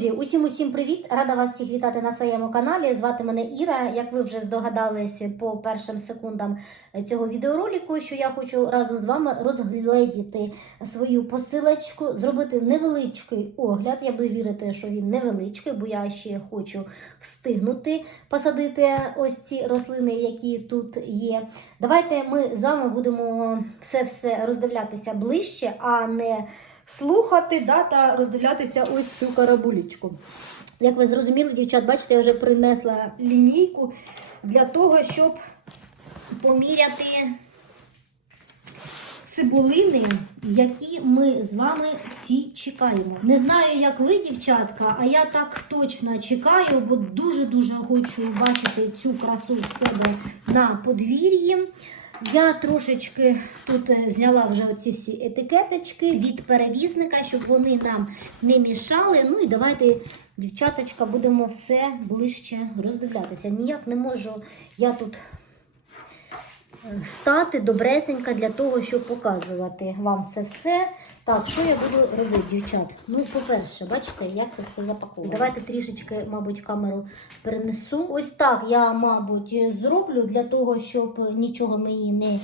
Друзі, усім усім привіт! Рада вас всіх вітати на своєму каналі. Звати мене Іра. Як ви вже здогадались по першим секундам цього відеоролику, що я хочу разом з вами розгледіти свою посилочку, зробити невеличкий огляд. Я буду вірити, що він невеличкий, бо я ще хочу встигнути посадити ось ці рослини, які тут є. Давайте ми з вами будемо все все роздивлятися ближче, а не слухати да, та роздивлятися ось цю карабулічку. Як ви зрозуміли, дівчат, бачите, я вже принесла лінійку для того, щоб поміряти цибулини, які ми з вами всі чекаємо. Не знаю, як ви, дівчатка, а я так точно чекаю, бо дуже-дуже хочу бачити цю красу в себе на подвір'ї. Я трошечки тут е, зняла вже оці всі етикеточки від перевізника, щоб вони нам не мішали. Ну і давайте, дівчаточка, будемо все ближче роздивлятися. Ніяк не можу я тут е, стати добресенька для того, щоб показувати вам це все. Так, що я буду робити, дівчат? Ну, по-перше, бачите, як це все запаковано. Давайте трішечки, мабуть, камеру перенесу. Ось так я, мабуть, зроблю для того, щоб нічого мені не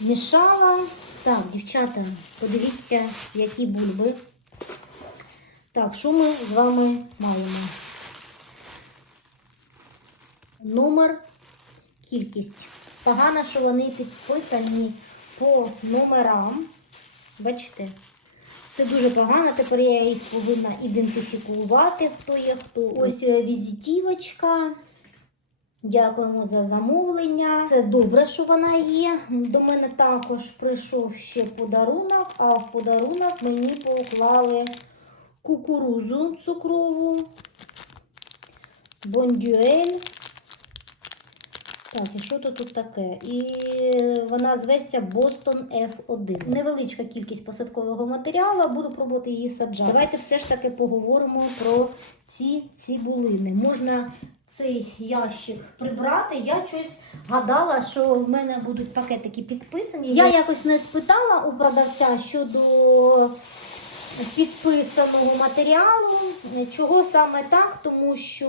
мішало. Так, дівчата, подивіться, які бульби. Так, що ми з вами маємо? Номер, кількість. Погано, що вони підписані по номерам. Бачите? Це дуже погано. Тепер я їх повинна ідентифікувати, хто є хто. Ось е, візитівочка. Дякуємо за замовлення. Це добре, що вона є. До мене також прийшов ще подарунок, а в подарунок мені поклали кукурузу цукрову, бондюель. І що тут тут таке? І вона зветься Boston F1. Невеличка кількість посадкового матеріалу, буду пробувати її саджати. Давайте все ж таки поговоримо про ці цибулини. Можна цей ящик прибрати. Я щось гадала, що в мене будуть пакетики підписані. Я якось не спитала у продавця щодо підписаного матеріалу. Чого саме так? Тому що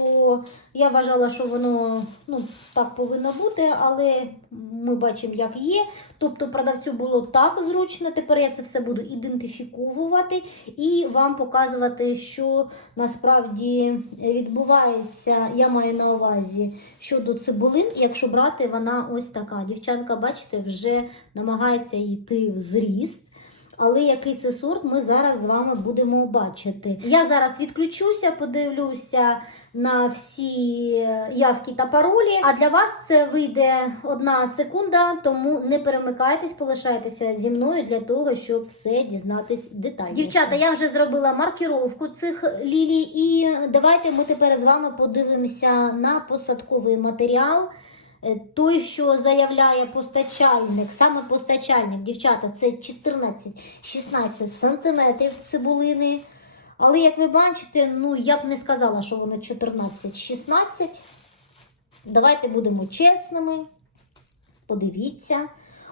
я вважала, що воно ну, так повинно бути, але ми бачимо, як є. Тобто продавцю було так зручно. Тепер я це все буду ідентифікувати і вам показувати, що насправді відбувається. Я маю на увазі щодо цибулин. Якщо брати, вона ось така. Дівчатка, бачите, вже намагається йти в зріст. Але який це сорт, ми зараз з вами будемо бачити. Я зараз відключуся, подивлюся на всі явки та паролі. А для вас це вийде одна секунда, тому не перемикайтесь, полишайтеся зі мною для того, щоб все дізнатись детальніше. Дівчата, я вже зробила маркіровку цих лілій, і давайте ми тепер з вами подивимося на посадковий матеріал. Е, Той, що заявляє постачальник, саме постачальник, дівчата, це 14-16 сантиметрів цибулини. Але, як ви бачите, ну я б не сказала, що воно 14-16. Давайте будемо чесними. Подивіться.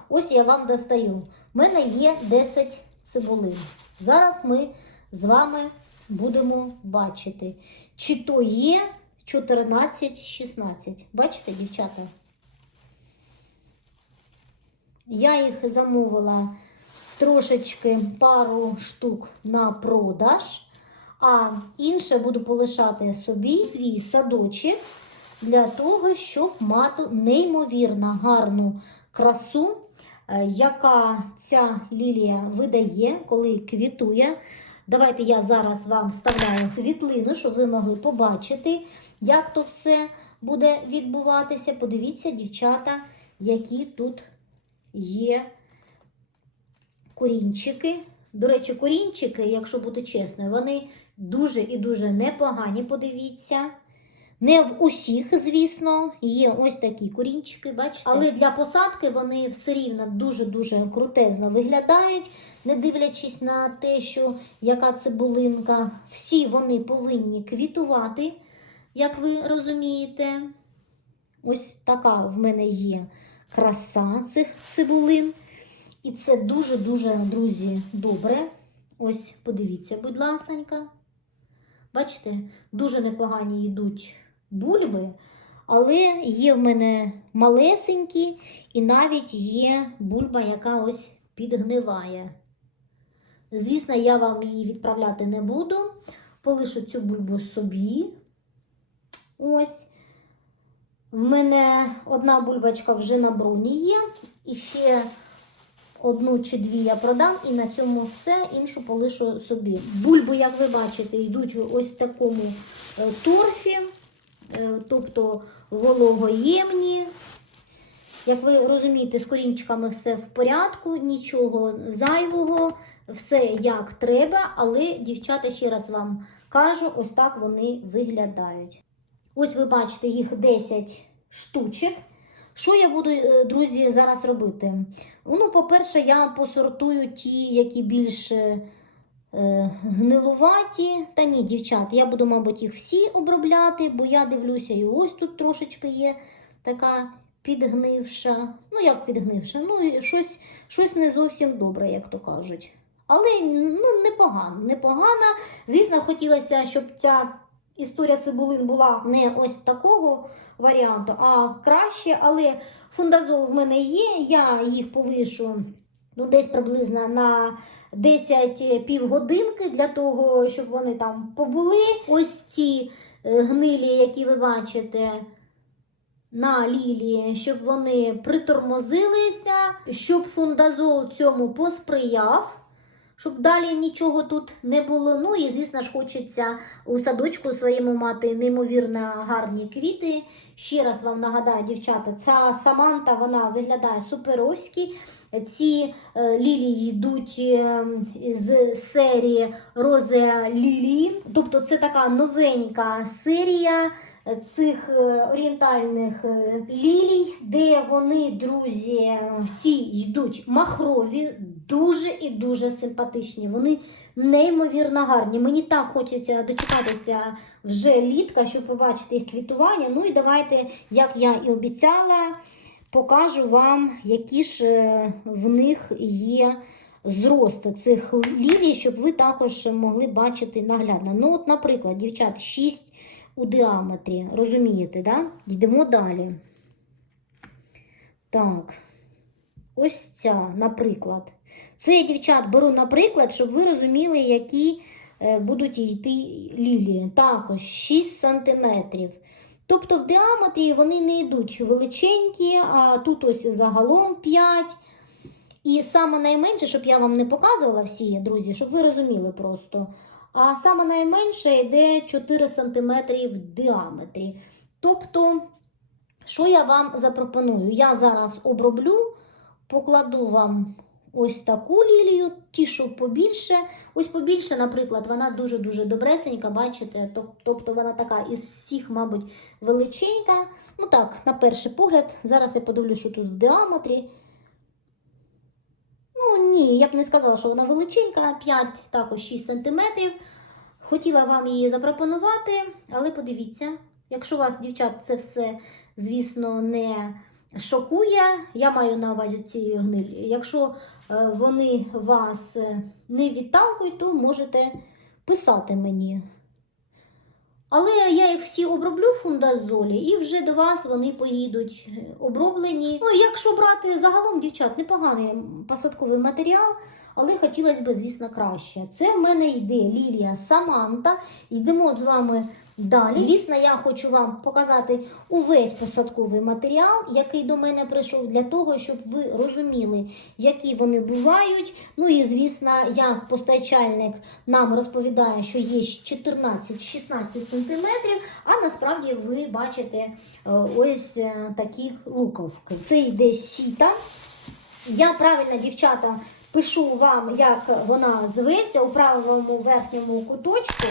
Ось я вам достаю. У мене є 10 цибулин. Зараз ми з вами будемо бачити, чи то є 14-16. Бачите, дівчата? Я їх замовила трошечки пару штук на продаж, а інше буду полишати собі свій садочок для того, щоб мати неймовірно гарну красу, е, яка ця лілія видає, коли квітує. Давайте я зараз вам вставляю світлину, щоб ви могли побачити, як то все буде відбуватися. Подивіться, дівчата, які тут є корінчики. До речі, корінчики, якщо бути чесною, вони дуже і дуже непогані, подивіться. Не в усіх, звісно, є ось такі корінчики, бачите? Але для посадки вони все рівно дуже-дуже крутезно виглядають, не дивлячись на те, що яка цибулинка, всі вони повинні квітувати, як ви розумієте. Ось така в мене є краса цих цибулин. І це дуже-дуже, друзі, добре. Ось, подивіться, будь ласенька. Бачите, дуже непогані йдуть бульби, але є в мене малесенькі, і навіть є бульба, яка ось підгниває. Звісно, я вам її відправляти не буду. Полишу цю бульбу собі. Ось. В мене одна бульбочка вже на броні є. І ще одну чи дві я продам, і на цьому все, іншу полишу собі. Бульби, як ви бачите, йдуть ось в такому е, торфі, е, тобто вологоємні. Як ви розумієте, з корінчиками все в порядку, нічого зайвого, все як треба, але, дівчата, ще раз вам кажу, ось так вони виглядають. Ось ви бачите, їх 10 штучок. Що я буду, е, друзі, зараз робити? Ну, по-перше, я посортую ті, які більш е, гнилуваті. Та ні, дівчат, я буду, мабуть, їх всі обробляти, бо я дивлюся, і ось тут трошечки є така підгнивша. Ну, як підгнивша? Ну, щось, щось не зовсім добре, як то кажуть. Але ну, непогано, непогано. Звісно, хотілося, щоб ця історія цибулин була не ось такого варіанту, а краще. Але фундазол в мене є, я їх полишу ну, десь приблизно на 10 півгодинки для того, щоб вони там побули. Ось ці е, гнилі, які ви бачите. На лілії, щоб вони притормозилися, щоб фундазол цьому посприяв, щоб далі нічого тут не було. Ну і, звісно ж, хочеться у садочку своєму мати неймовірно гарні квіти. Ще раз вам нагадаю, дівчата, ця саманта вона виглядає супероськи. Ці е, лілії йдуть е, з серії Розе Лілії. Тобто це така новенька серія цих е, орієнтальних лілій, де вони, друзі, всі йдуть махрові, дуже і дуже симпатичні. Вони неймовірно гарні. Мені так хочеться дочекатися вже літка, щоб побачити їх квітування. Ну і давайте, як я і обіцяла, покажу вам, які ж е, в них є зрости цих лілій, щоб ви також могли бачити наглядно. Ну, от, наприклад, дівчат, 6 у діаметрі. Розумієте, да? Йдемо далі. Так. Ось ця, наприклад. Це я, дівчат, беру, наприклад, щоб ви розуміли, які е, будуть йти лілії. Також 6 см. Тобто в діаметрі вони не йдуть величенькі, а тут ось загалом 5. І саме найменше, щоб я вам не показувала всі, друзі, щоб ви розуміли просто. А саме найменше йде 4 см в діаметрі. Тобто, що я вам запропоную? Я зараз оброблю, покладу вам ось таку лілію, ті, що побільше. Ось побільше, наприклад, вона дуже-дуже добресенька, бачите? Тобто вона така із всіх, мабуть, величенька. Ну так, на перший погляд, зараз я подивлюсь, що тут в діаметрі. Ну, ні, я б не сказала, що вона величенька, 5, також 6 см. Хотіла вам її запропонувати, але подивіться, якщо у вас, дівчат, це все, звісно, не шокує, я маю на увазі ці гнилі. Якщо е, вони вас е, не відталкують, то можете писати мені. Але я їх всі оброблю в фундазолі, і вже до вас вони поїдуть е, оброблені. Ну, якщо брати загалом, дівчат, непоганий посадковий матеріал, але хотілося б, звісно, краще. Це в мене йде Лілія Саманта. Йдемо з вами далі. Звісно, я хочу вам показати увесь посадковий матеріал, який до мене прийшов, для того, щоб ви розуміли, які вони бувають. Ну і, звісно, як постачальник нам розповідає, що є 14-16 см, а насправді ви бачите е, ось е, такі луковки. Це йде сіта. Я правильно, дівчата, пишу вам, як вона зветься у правому верхньому куточку.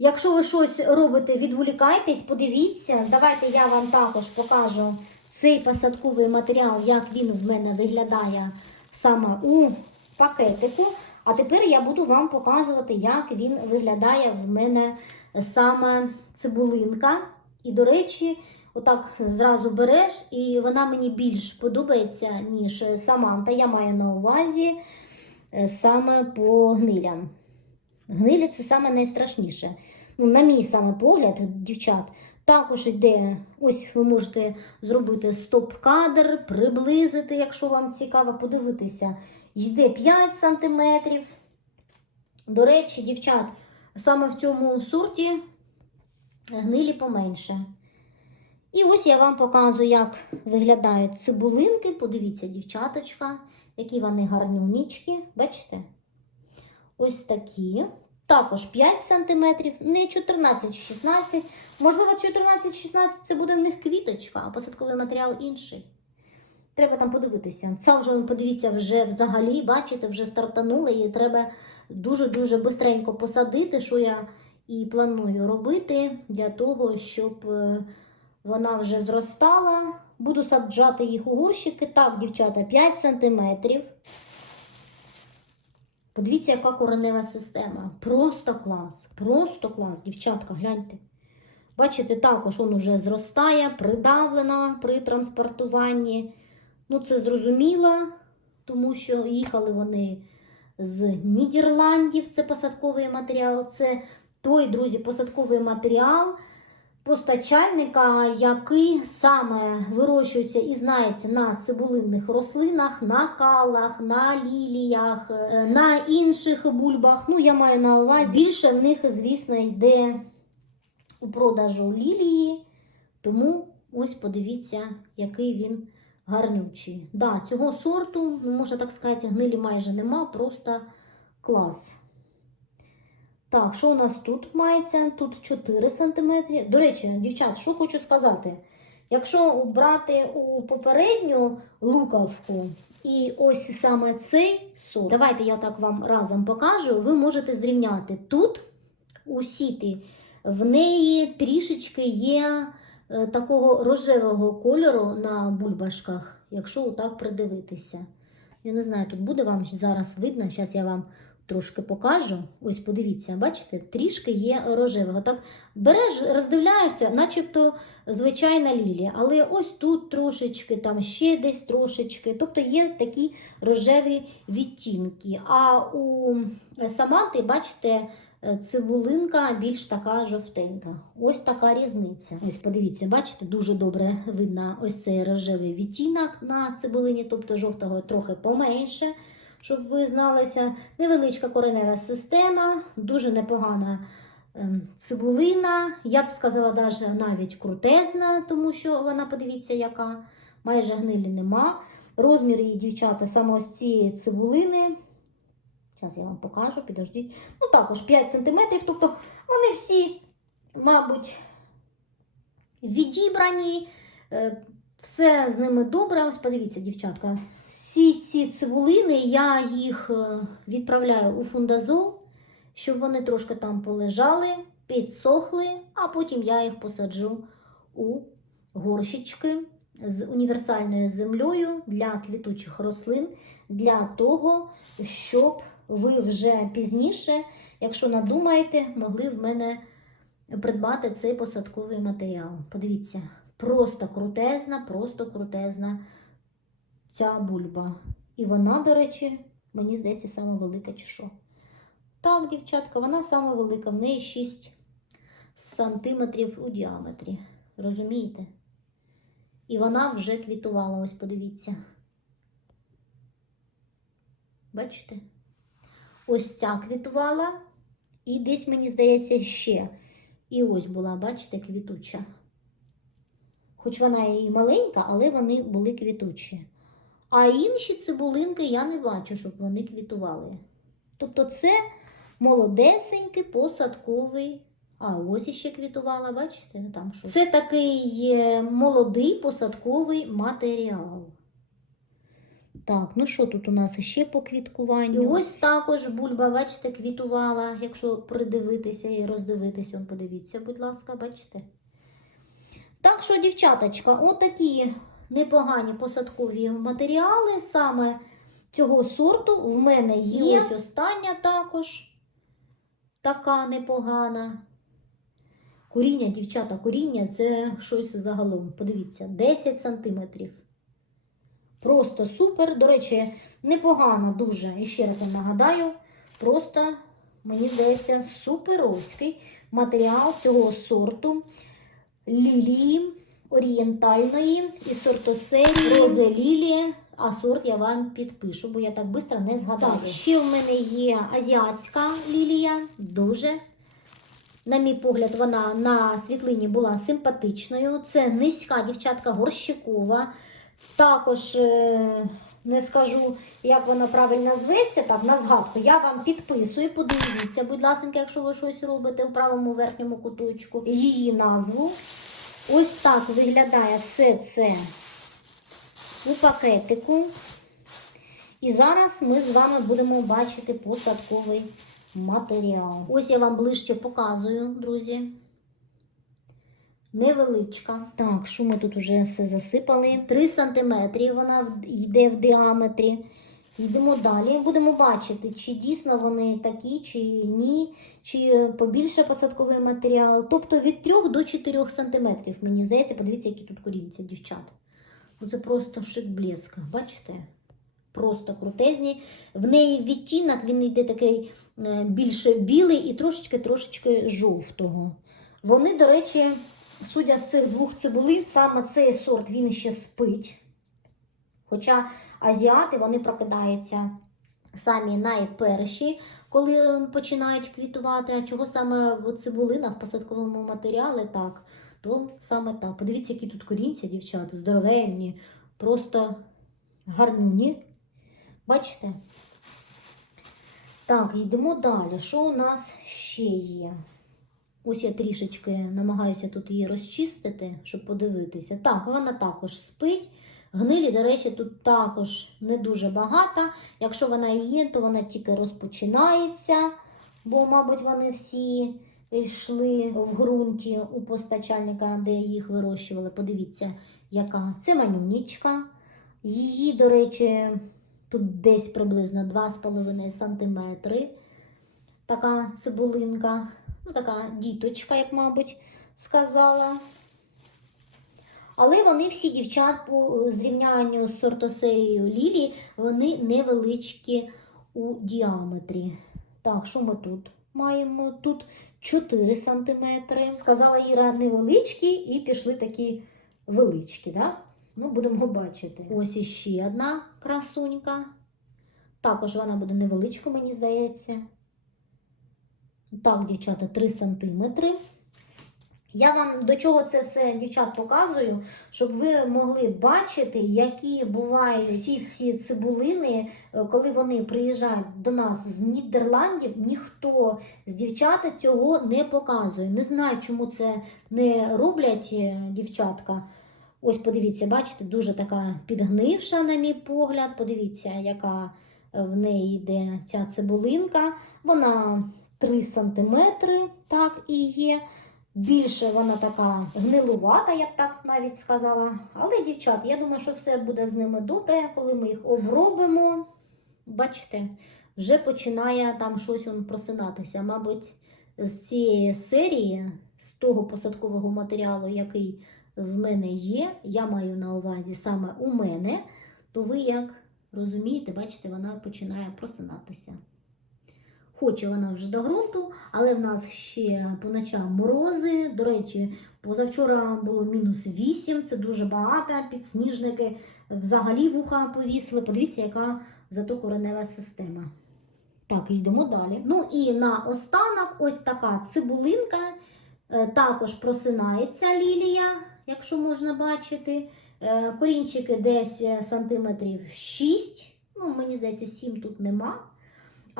Якщо ви щось робите, відволікайтесь, подивіться. Давайте я вам також покажу цей посадковий матеріал, як він в мене виглядає саме у пакетику. А тепер я буду вам показувати, як він виглядає в мене саме цибулинка. І, до речі, отак зразу береш, і вона мені більш подобається, ніж саманта. Я маю на увазі е, саме по гнилям. Гнилі це саме найстрашніше. Ну, на мій саме погляд, дівчат, також йде, ось ви можете зробити стоп-кадр, приблизити, якщо вам цікаво подивитися. Йде 5 см. До речі, дівчат, саме в цьому сорті гнилі поменше. І ось я вам показую, як виглядають цибулинки. Подивіться, дівчаточка, які вони гарнюнічки. Бачите? Ось такі. Також 5 см, не 14-16. Можливо, 14-16 це буде в них квіточка, а посадковий матеріал інший. Треба там подивитися. Це вже подивіться, вже взагалі, бачите, вже стартанули, її треба дуже-дуже швидко посадити, що я і планую робити для того, щоб е, вона вже зростала. Буду саджати їх у горщики. Так, дівчата, 5 см. Подивіться, яка коренева система. Просто клас. Просто клас, дівчатка, гляньте. Бачите, також він вже зростає, придавлена при транспортуванні. Ну, це зрозуміло, тому що їхали вони з Нідерландів, це посадковий матеріал. Це той, друзі, посадковий матеріал постачальника, який саме вирощується і знається на цибулинних рослинах, на калах, на ліліях, е, на інших бульбах. Ну, я маю на увазі, більше в них, звісно, йде у продажу лілії. Тому ось подивіться, який він гарнючий. Да, цього сорту, ну, можна так сказати, гнилі майже нема, просто клас. Так, що у нас тут мається? Тут 4 см. До речі, дівчат, що хочу сказати. Якщо брати у попередню луковку і ось саме цей сорт, давайте я так вам разом покажу, ви можете зрівняти тут у сіти, в неї трішечки є е, такого рожевого кольору на бульбашках, якщо отак придивитися. Я не знаю, тут буде вам зараз видно, зараз я вам трошки покажу. Ось подивіться, бачите, трішки є рожевого. Так береш, роздивляєшся, начебто звичайна лілія. Але ось тут трошечки, там ще десь трошечки. Тобто є такі рожеві відтінки. А у саманти, бачите, цибулинка більш така жовтенька. Ось така різниця. Ось подивіться, бачите, дуже добре видно ось цей рожевий відтінок на цибулині, тобто жовтого трохи поменше щоб ви зналися. Невеличка коренева система, дуже непогана ем, цибулина. Я б сказала, навіть крутезна, тому що вона, подивіться, яка майже гнилі нема. Розмір її, дівчата, саме ось цієї цибулини. Зараз я вам покажу, підождіть. Ну, також 5 см. Тобто вони всі, мабуть, відібрані. Е, Все з ними добре. Ось подивіться, дівчатка. Всі ці цибулини я їх е, відправляю у фундазол, щоб вони трошки там полежали, підсохли, а потім я їх посаджу у горщички з універсальною землею для квітучих рослин, для того, щоб ви вже пізніше, якщо надумаєте, могли в мене придбати цей посадковий матеріал. Подивіться, просто крутезна, просто крутезна ця бульба. І вона, до речі, мені здається, саме велика чи що. Так, дівчатка, вона саме велика, в неї 6 сантиметрів у діаметрі. Розумієте? І вона вже квітувала, ось подивіться. Бачите? Ось ця квітувала. І десь, мені здається, ще. І ось була, бачите, квітуча. Хоч вона і маленька, але вони були квітучі. А інші цибулинки я не бачу, щоб вони квітували. Тобто це молодесенький посадковий. А ось іще квітувала, бачите? Там що. Це такий молодий посадковий матеріал. Так, ну що тут у нас ще по квіткуванню? І ось також бульба, бачите, квітувала, якщо придивитися і роздивитися, подивіться, будь ласка, бачите? Так що, дівчаточка, отакі непогані посадкові матеріали саме цього сорту. В мене є. І ось остання також така непогана. Коріння, дівчата, коріння це щось загалом. Подивіться, 10 сантиметрів. Просто супер. До речі, непогано дуже. І ще раз вам нагадаю, просто мені здається, суперовський матеріал цього сорту лілії орієнтальної і сортосерії Розе Лілія. А сорт я вам підпишу, бо я так швидко не згадаю. Так, ще в мене є азіатська лілія, дуже. На мій погляд, вона на світлині була симпатичною. Це низька дівчатка горщикова. Також е, не скажу, як вона правильно зветься, так, на згадку. Я вам підписую, подивіться, будь ласка, якщо ви щось робите у правому верхньому куточку, її назву. Ось так виглядає все це у пакетику. І зараз ми з вами будемо бачити посадковий матеріал. Ось я вам ближче показую, друзі. Невеличка. Так, що ми тут вже все засипали? 3 см вона йде в діаметрі. Йдемо далі. Будемо бачити, чи дійсно вони такі, чи ні, чи побільше посадковий матеріал. Тобто від 3 до 4 см. Мені здається, подивіться, які тут корінці, дівчата. Ну, Це просто шик блеска. Бачите? Просто крутезні. В неї відтінок, він йде такий е, більше білий і трошечки-трошечки жовтого. Вони, до речі, судя з цих двох цибулин, саме цей сорт він ще спить. Хоча азіати вони прокидаються самі найперші, коли е, починають квітувати. А чого саме в цибулинах, посадковому матеріалі так, то саме так. Подивіться, які тут корінця, дівчата, здоровенні, просто гарнюні. Бачите? Так, йдемо далі. Що у нас ще є? Ось я трішечки намагаюся тут її розчистити, щоб подивитися. Так, вона також спить. Гнилі, до речі, тут також не дуже багато. Якщо вона є, то вона тільки розпочинається, бо, мабуть, вони всі йшли в ґрунті у постачальника, де їх вирощували. Подивіться, яка це манюнічка. Її, до речі, тут десь приблизно 2,5 см. Така цибулинка, ну така діточка, як, мабуть, сказала. Але вони всі дівчат по зрівнянню з сортосерією Лілі, вони невеличкі у діаметрі. Так, що ми тут? Маємо тут 4 см. Сказала Іра невеличкі і пішли такі величкі. Да? Ну, будемо бачити. Ось іще одна красунька. Також вона буде невеличка, мені здається. Так, дівчата, 3 сантиметри. Я вам до чого це все, дівчат, показую, щоб ви могли бачити, які бувають всі ці цибулини, е, коли вони приїжджають до нас з Нідерландів, ніхто з дівчат цього не показує. Не знаю, чому це не роблять е, дівчатка. Ось подивіться, бачите, дуже така підгнивша, на мій погляд. Подивіться, яка е, в неї йде ця цибулинка. Вона 3 см, так і є. Більше вона така гнилувата, я б так навіть сказала. Але, дівчат, я думаю, що все буде з ними добре, коли ми їх обробимо. Бачите, вже починає там щось он просинатися. Мабуть, з цієї серії, з того посадкового матеріалу, який в мене є, я маю на увазі саме у мене, то ви як розумієте, бачите, вона починає просинатися. Хоче вона вже до ґрунту, але в нас ще по ночам морози. До речі, позавчора було мінус 8, це дуже багато. Підсніжники взагалі вуха повісили. Подивіться, яка зато коренева система. Так, йдемо далі. Ну і на останок ось така цибулинка. Е, Також просинається лілія, якщо можна бачити. Е, Корінчики десь сантиметрів 6. Ну, мені здається, 7 тут нема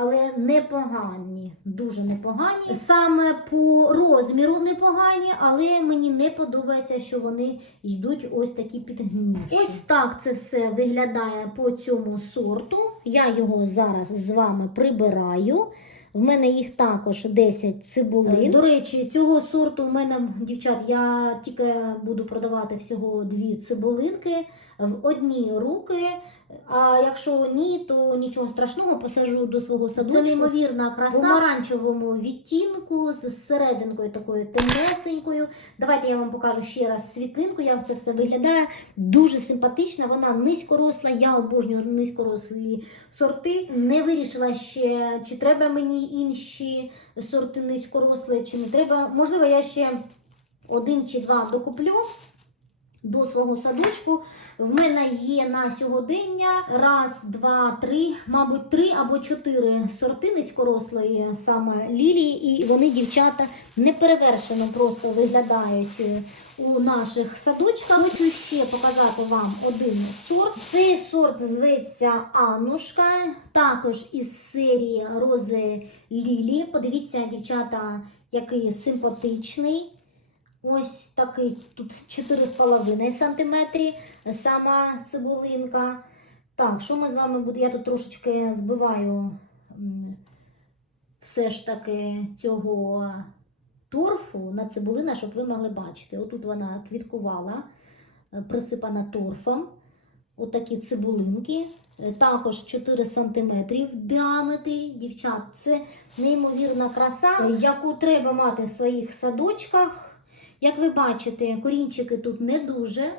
але непогані, дуже непогані. Саме по розміру непогані, але мені не подобається, що вони йдуть ось такі підгнівші. Ось так це все виглядає по цьому сорту. Я його зараз з вами прибираю. В мене їх також 10 цибулин. До речі, цього сорту в мене, дівчат, я тільки буду продавати всього дві цибулинки в одні руки. А якщо ні, то нічого страшного, посажу до свого садочку. Це неймовірна краса в помаранчевому відтінку з серединкою такою темнесенькою. Давайте я вам покажу ще раз світлинку, як це все виглядає. Дуже симпатична, вона низькоросла. Я обожнюю низькорослі сорти. Не вирішила ще, чи треба мені інші сорти низькорослі, чи не треба. Можливо, я ще один чи два докуплю до свого садочку. В мене є на сьогодення раз, два, три, мабуть, три або чотири сорти низькорослої саме лілії, і вони, дівчата, неперевершено просто виглядають е, у наших садочках. Хочу ще показати вам один сорт. Цей сорт зветься Аннушка, також із серії Рози Лілі. Подивіться, дівчата, який симпатичний. Ось такий тут 4,5 см сама цибулинка. Так, що ми з вами будемо? Я тут трошечки збиваю все ж таки цього торфу на цибулина, щоб ви могли бачити. Отут вона квіткувала, е, присипана торфом. Отакі цибулинки. Е, Також 4 см в діаметрі. Дівчат, це неймовірна краса, яку треба мати в своїх садочках. Як ви бачите, корінчики тут не дуже,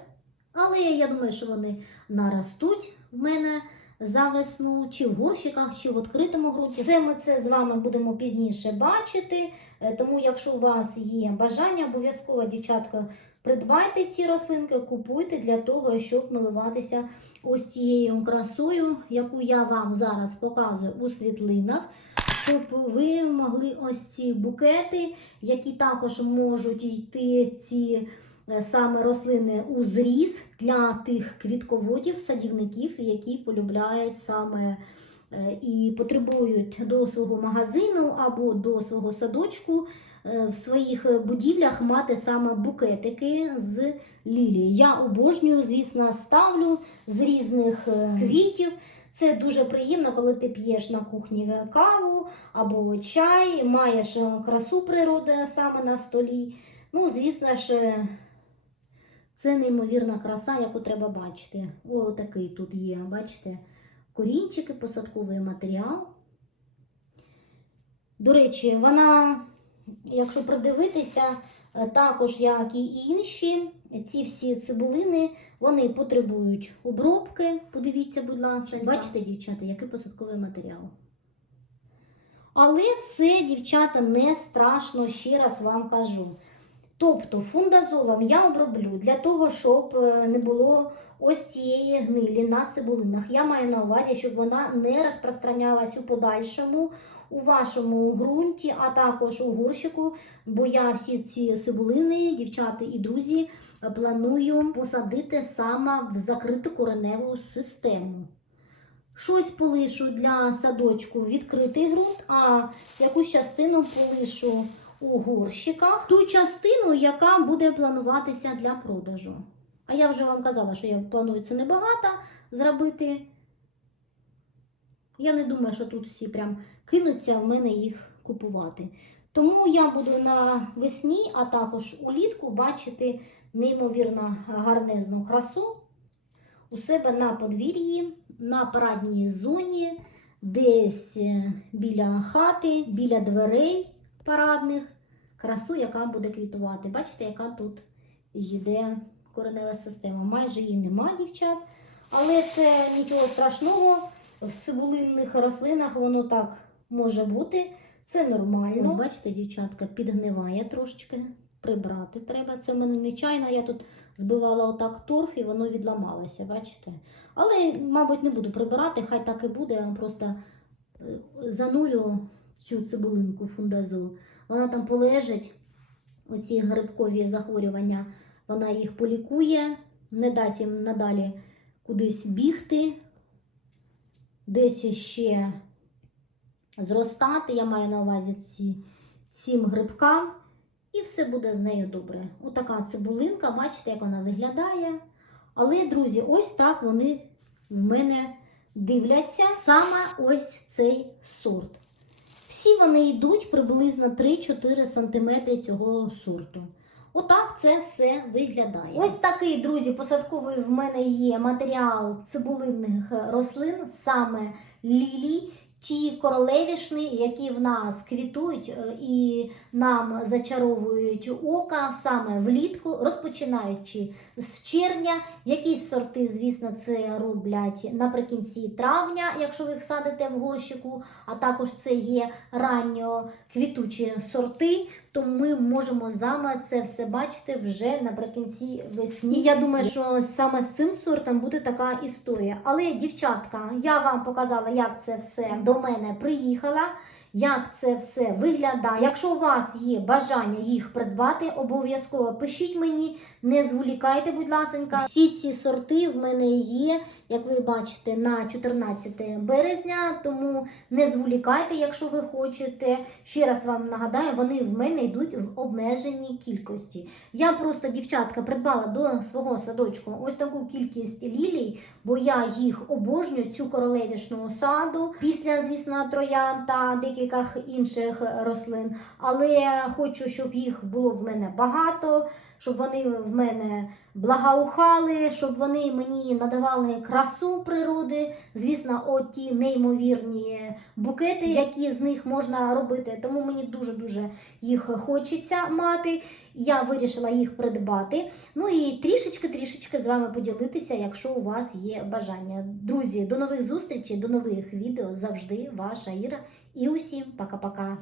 але я думаю, що вони наростуть в мене за весну, чи в горщиках, чи в відкритому ґрунті. Все ми це з вами будемо пізніше бачити. Е, Тому, якщо у вас є бажання, обов'язково, дівчатка, придбайте ці рослинки, купуйте для того, щоб милуватися ось цією красою, яку я вам зараз показую у світлинах. Щоб ви могли ось ці букети, які також можуть йти ці саме рослини у зріз для тих квітководів, садівників, які полюбляють саме е, і потребують до свого магазину або до свого садочку е, в своїх будівлях мати саме букетики з лілії. Я обожнюю, звісно, ставлю з різних е, квітів. Це дуже приємно, коли ти п'єш на кухні каву або чай, маєш е, красу природи саме на столі. Ну, звісно ж, е, це неймовірна краса, яку треба бачити. О, такий тут є, бачите, корінчики, посадковий матеріал. До речі, вона, якщо придивитися, е, також, як і інші, ці всі цибулини, вони потребують обробки. Подивіться, будь ласка. Бачите, дівчата, який посадковий матеріал. Але це, дівчата, не страшно, ще раз вам кажу. Тобто фундазолом я оброблю для того, щоб е, не було ось цієї гнилі на цибулинах. Я маю на увазі, щоб вона не розпространялась у подальшому у вашому ґрунті, а також у горщику, бо я всі ці цибулини, дівчата і друзі, планую посадити саме в закриту кореневу систему. Щось полишу для садочку відкритий ґрунт, а якусь частину полишу у горщиках, ту частину, яка буде плануватися для продажу. А я вже вам казала, що я планую це небагато зробити. Я не думаю, що тут всі прям кинуться в мене їх купувати. Тому я буду навесні, а також улітку бачити неймовірно гарнезну красу у себе на подвір'ї, на парадній зоні, десь е, біля хати, біля дверей парадних, красу, яка буде квітувати. Бачите, яка тут йде коренева система. Майже її нема, дівчат. Але це нічого страшного. В цибулинних рослинах воно так може бути. Це нормально. Ось, бачите, дівчатка, підгниває трошечки. Прибрати треба. Це в мене нечайно. Я тут збивала отак торф і воно відламалося, бачите? Але, мабуть, не буду прибирати, хай так і буде. Я просто е, занурю цю цибулинку фундазол. Вона там полежить, оці грибкові захворювання, вона їх полікує, не дасть їм надалі кудись бігти, десь ще зростати. Я маю на увазі ці, цим грибкам. І все буде з нею добре. Отака цибулинка, бачите, як вона виглядає. Але, друзі, ось так вони в мене дивляться саме ось цей сорт. Всі вони йдуть приблизно 3-4 см цього сорту. Отак це все виглядає. Ось такий, друзі, посадковий в мене є матеріал цибулинних рослин, саме лілій. Ті королевішни, які в нас квітують е, і нам зачаровують ока саме влітку, розпочинаючи з червня. Якісь сорти, звісно, це роблять наприкінці травня, якщо ви їх садите в горщику, а також це є ранньо квітучі сорти. То ми можемо з вами це все бачити вже наприкінці весни. І я думаю, що саме з цим сортом буде така історія. Але, дівчатка, я вам показала, як це все до мене приїхало. Як це все виглядає? Якщо у вас є бажання їх придбати, обов'язково пишіть мені, не зволікайте, будь ласка. Всі ці сорти в мене є, як ви бачите, на 14 березня. Тому не зволікайте, якщо ви хочете. Ще раз вам нагадаю, вони в мене йдуть в обмеженій кількості. Я просто, дівчатка, придбала до свого садочку ось таку кількість лілій, бо я їх обожнюю, цю королевішну саду, після, звісно, троян та декілька інших рослин. Але хочу, щоб їх було в мене багато, щоб вони в мене благоухали, щоб вони мені надавали красу природи. Звісно, ті неймовірні букети, які з них можна робити. Тому мені дуже-дуже їх хочеться мати. Я вирішила їх придбати. Ну і трішечки-трішечки з вами поділитися, якщо у вас є бажання. Друзі, до нових зустрічей, до нових відео завжди ваша Іра. І усім пока-пока.